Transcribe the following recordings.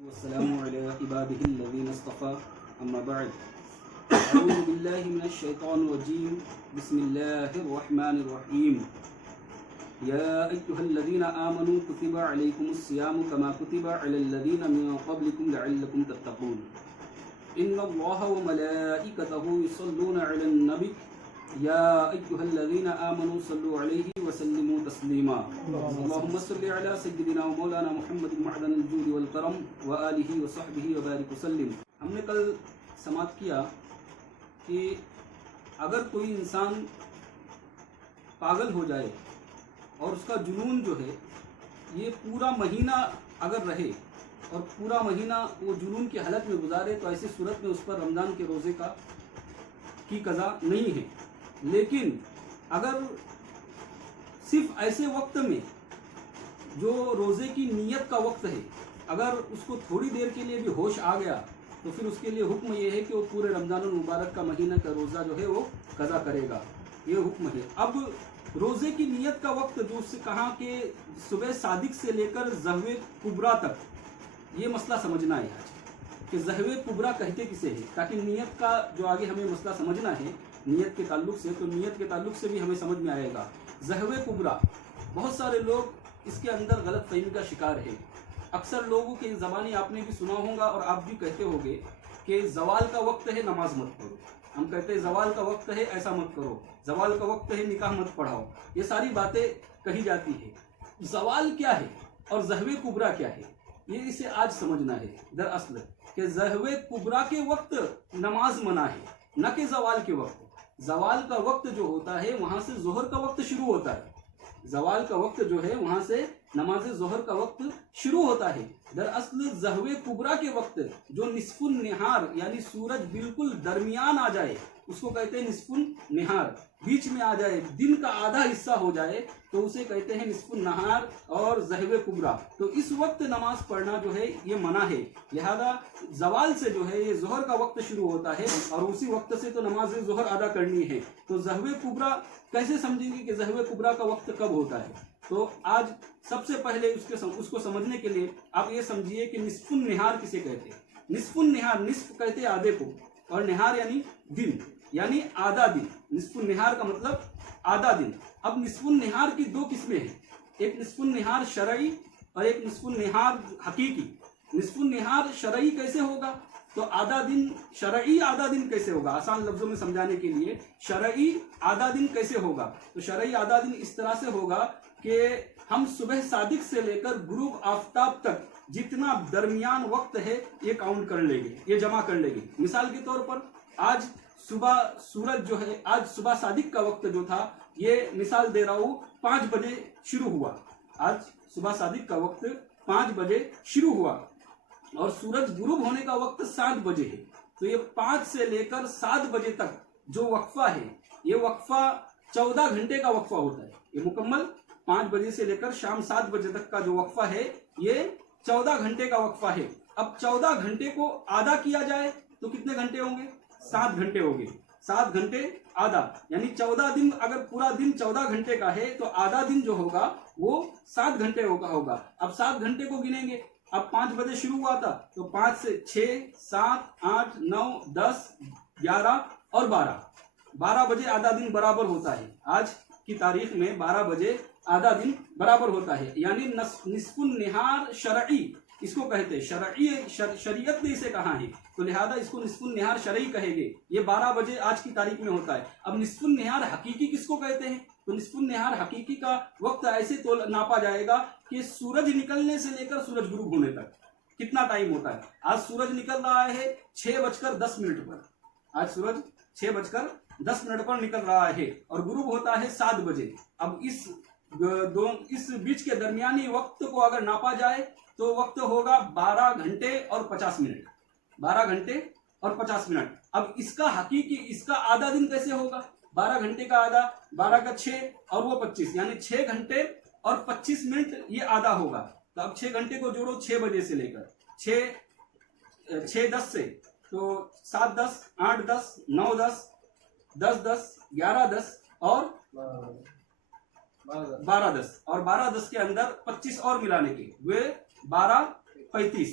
والسلام على عباده الذين اصطفى أما بعد أعوذ بالله من الشيطان الرجيم بسم الله الرحمن الرحيم يا أيها الذين آمنوا كتب عليكم الصيام كما كتب على الذين من قبلكم لعلكم تتقون إن الله وملائكته يصلون على النبي يا أيها الذين آمنوا صلوا عليه وسلموا تسليما اللهم صل على سيدنا ومولانا محمد معدن الجود والكرم وآله وصحبه وبارك وسلم. ہم نے کل سماعت کیا کہ اگر کوئی انسان پاگل ہو جائے اور اس کا جنون جو ہے یہ پورا مہینہ اگر رہے اور پورا مہینہ وہ جنون کی حالت میں گزارے تو ایسی صورت میں اس پر رمضان کے روزے کی قضا نہیں ہے. لیکن اگر صرف ایسے وقت میں جو روزے کی نیت کا وقت ہے اگر اس کو تھوڑی دیر کے لیے بھی ہوش آ گیا تو پھر اس کے لیے حکم یہ ہے کہ وہ پورے رمضان المبارک کا مہینہ کا روزہ جو ہے وہ قضا کرے گا. یہ حکم ہے. اب روزے کی نیت کا وقت جو اس سے کہا کہ صبح صادق سے لے کر ظہر کبریٰ تک یہ مسئلہ سمجھنا ہے آج کہ ظہر کبریٰ کہتے کسے ہے تاکہ نیت کا جو آگے ہمیں مسئلہ سمجھنا ہے نیت کے تعلق سے تو نیت کے تعلق سے بھی ہمیں سمجھ میں آئے گا. ظہر کبریٰ بہت سارے لوگ اس کے اندر غلط فہمی کا شکار ہے. اکثر لوگوں کی زبانی آپ نے بھی سنا ہوگا اور آپ بھی کہتے ہوگے کہ زوال کا وقت ہے نماز مت پڑھو. ہم کہتے ہیں زوال کا وقت ہے ایسا مت کرو, زوال کا وقت ہے نکاح مت پڑھاؤ. یہ ساری باتیں کہی جاتی ہے. زوال کیا ہے اور ظہر کبریٰ کیا ہے یہ اسے آج سمجھنا ہے. دراصل کہ ظہر کبریٰ کے وقت نماز منع ہے نہ کہ زوال کے وقت. زوال کا وقت جو ہوتا ہے وہاں سے ظہر کا وقت شروع ہوتا ہے. زوال کا وقت جو ہے وہاں سے نماز ظہر کا وقت شروع ہوتا ہے. دراصل ظہر کبریٰ کے وقت جو نصف النہار یعنی سورج بالکل درمیان آ جائے اس کو کہتے ہیں نصف النہار. بیچ میں آ جائے دن کا آدھا حصہ ہو جائے تو اسے کہتے ہیں نصف النہار اور ظہر کبریٰ. تو اس وقت نماز پڑھنا جو ہے یہ منع ہے. لہذا زوال سے جو ہے یہ ظہر کا وقت شروع ہوتا ہے اور اسی وقت سے تو نماز ظہر ادا کرنی ہے. تو ظہر کبریٰ کیسے سمجھیں گے کہ ظہر کبریٰ کا وقت کب ہوتا ہے. تو آج سب سے پہلے اس کو سمجھنے کے لیے آپ یہ سمجھیے کہ نصف النہار کسے کہتے ہیں. نصف النہار, نصف کہتے ہیں آدھے کو اور نہار یعنی دن یعنی آدھا دن. نصف النہار کا مطلب آدھا دن. اب نصف النہار کی دو قسمیں ہیں, ایک نصف النہار شرعی اور ایک نصف النہار حقیقی. نصف النہار شرعی کیسے ہوگا تو آدھا دن شرعی آدھا دن کیسے ہوگا, آسان لفظوں میں سمجھانے کے لیے شرعی آدھا دن کیسے ہوگا تو شرعی آدھا دن اس طرح سے ہوگا کہ ہم صبح صادق سے لے کر غروب آفتاب تک جتنا درمیان وقت ہے یہ کاؤنٹ کر لیں گے, یہ جمع کر لیں گے. مثال کے طور پر آج صبح سورج جو ہے آج صبح صادق کا وقت جو تھا یہ مثال دے رہا ہوں 5 بجے شروع ہوا. آج صبح صادق کا وقت 5 بجے شروع ہوا اور سورج غروب ہونے کا وقت 7 بجے ہے. تو یہ 5 سے لے کر 7 بجے تک جو وقفہ ہے یہ وقفہ 14 گھنٹے کا وقفہ ہوتا ہے. یہ مکمل 5 بجے سے لے کر شام 7 بجے تک کا جو وقفہ ہے یہ 14 گھنٹے کا وقفہ ہے. اب 14 گھنٹے کو آدھا کیا جائے تو کتنے گھنٹے ہوں گے 7 گھنٹے ہوں گے. 7 گھنٹے آدھا یعنی 14 دن, اگر پورا دن 14 گھنٹے کا ہے تو آدھا دن جو ہوگا وہ 7 گھنٹے ہوگا. اب 7 گھنٹے کو گنیں گے. اب 5 بجے شروع ہوا تھا تو 5 سے 6 7 8 9 10 11 اور 12 بجے آدھا دن برابر ہوتا ہے. آج کی تاریخ میں 12 بجے آدھا دن برابر ہوتا ہے یعنی نصف النہار شرعی اس کو کہتے ہیں. شریعت نے اسے کہا ہے تو لہذا اس کو نصف النہار شرعی کہے گے. یہ 12 بجے آج کی تاریخ میں ہوتا ہے. اب نصف النہار حقیقی کس کو کہتے ہیں تو نصف النہار حقیقی کا وقت ایسے ناپا جائے گا کہ سورج نکلنے سے لے کر سورج غروب ہونے تک کتنا ٹائم ہوتا ہے. آج سورج نکل رہا ہے 6:10 پر. آج سورج 6:10 پر نکل رہا ہے اور غروب ہوتا ہے 7 بجے. اب اس بیچ کے درمیانی وقت کو اگر ناپا جائے تو وقت ہوگا 12 گھنٹے اور 50 منٹ. 12 گھنٹے اور 50 منٹ. اب اس کا حقیقی اس کا آدھا دن کیسے ہوگا 12 گھنٹے کا آدھا 12 کا 6 اور وہ 25 یعنی 6 گھنٹے اور 25 منٹ یہ آدھا ہوگا. تو اب 6 گھنٹے کو جوڑو 6 بجے سے لے کر 6:10 سے تو 7:10 8:10 9:10 10:10 11:10 اور 12:10 اور 12:10 کے اندر 25 اور ملانے کے وہ 12:35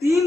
3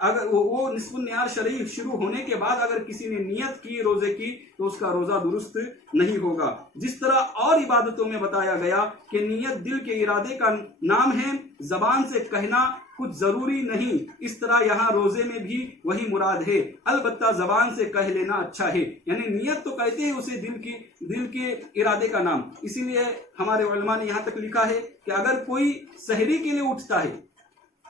اگر وہ نصف النہار شریف شروع ہونے کے بعد اگر کسی نے نیت کی روزے کی تو اس کا روزہ درست نہیں ہوگا۔ جس طرح اور عبادتوں میں بتایا گیا کہ نیت دل کے ارادے کا نام ہے، زبان سے کہنا کچھ ضروری نہیں، اس طرح یہاں روزے میں بھی وہی مراد ہے، البتہ زبان سے کہہ لینا اچھا ہے۔ یعنی نیت تو کہتے ہیں اسے دل کے ارادے کا نام، اسی لیے ہمارے علماء نے یہاں تک لکھا ہے کہ اگر کوئی سحری کے لیے اٹھتا ہے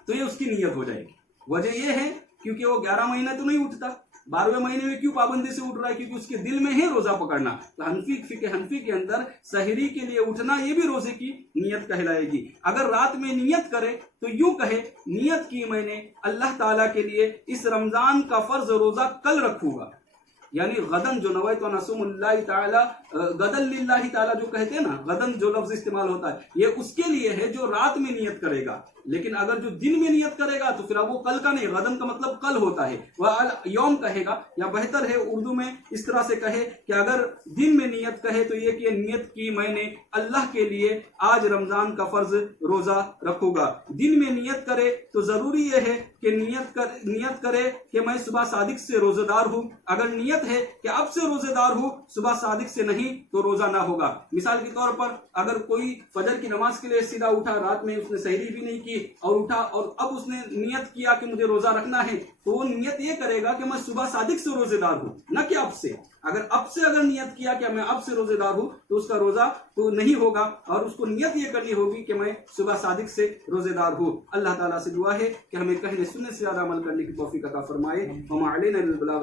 تو یہ اس کی نیت ہو جائے گی۔ وجہ یہ ہے کیونکہ وہ 11 مہینے تو نہیں اٹھتا، 12ویں مہینے میں کیوں پابندی سے اٹھ رہا ہے؟ کیونکہ اس کے دل میں ہے روزہ پکڑنا۔ تو حنفی کے اندر سحری کے لیے اٹھنا یہ بھی روزے کی نیت کہلائے گی۔ اگر رات میں نیت کرے تو یوں کہے نیت کی میں نے اللہ تعالیٰ کے لیے اس رمضان کا فرض روزہ کل رکھوں گا، یعنی غدن جو نویت نصوم اللہ تعالیٰ، غدن للہ تعالیٰ جو کہتے ہیں نا، غدن جو لفظ استعمال ہوتا ہے یہ اس کے لیے ہے جو رات میں نیت کرے گا، لیکن اگر جو دن میں نیت کرے گا تو پھر اب وہ کل کا نہیں، غدن کا مطلب کل ہوتا ہے، وہ یوم کہے گا، یا بہتر ہے اردو میں اس طرح سے کہے کہ اگر دن میں نیت کہے تو یہ کہ نیت کی میں نے اللہ کے لیے آج رمضان کا فرض روزہ رکھوں گا۔ دن میں نیت کرے تو ضروری یہ ہے کہ نیت کرے کہ میں صبح صادق سے روزہ دار ہوں۔ اگر نیت ہے کہ اب سے روزے دار ہوں، صبح صادق سے نہیں، تو روزہ نہ ہوگا۔ مثال کے طور پر اگر کوئی فجر کی نماز کے لیے سیدھا اٹھا، رات میں اس نے سحری بھی نہیں کی اور اٹھا اور اب اس نے نیت کیا کہ مجھے روزہ رکھنا ہے، تو وہ نیت یہ کرے گا کہ میں صبح صادق سے روزے دار ہوں، نہ کہ اب سے۔ اگر نیت کیا کہ میں اب سے روزے دار ہوں تو اس کا روزہ تو نہیں ہوگا، اور اس کو نیت یہ کرنی ہوگی کہ میں صبح صادق سے روزے دار ہوں۔ اللہ تعالیٰ سے دعا ہے کہ ہمیں کہنے سننے سے زیادہ عمل کرنے کی توفیق عطا فرمائے۔ وما علینا الا البلاغ۔